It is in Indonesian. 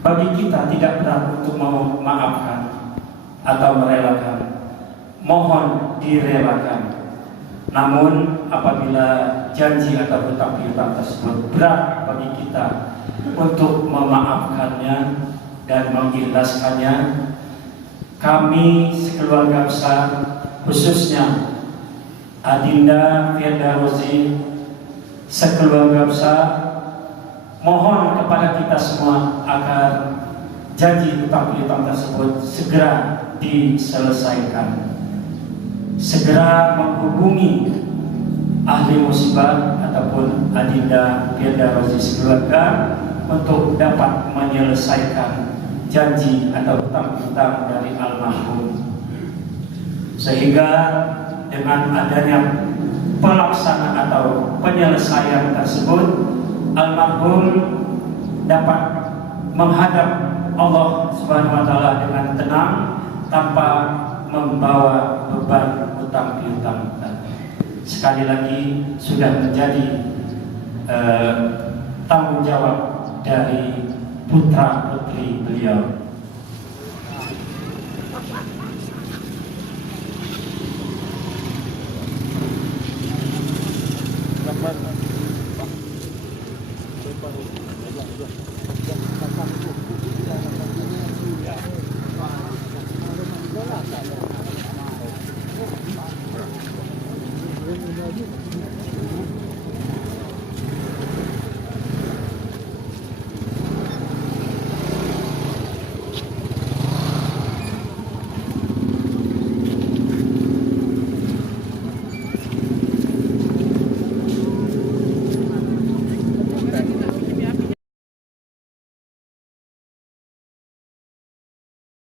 Bagi kita tidak berat untuk memaafkan atau merelakan. Mohon direlakan. Namun apabila janji atau hutang piutang tersebut berat bagi kita untuk memaafkannya dan mengikhlaskannya, kami sekeluarga besar, khususnya Adinda Firdarozi sekeluarga besar, mohon kepada kita semua agar janji hutang piutang tersebut segera diselesaikan. Segera menghubungi ahli musibah ataupun Adinda Firdarozi sekeluarga untuk dapat menyelesaikan janji atau hutang piutang dari almarhum, sehingga dengan adanya pelaksanaan atau penyelesaian tersebut, almarhum dapat menghadap Allah Subhanahu wa Ta'ala dengan tenang tanpa membawa beban hutang piutang. Sekali lagi sudah menjadi tanggung jawab dari putra putri beliau.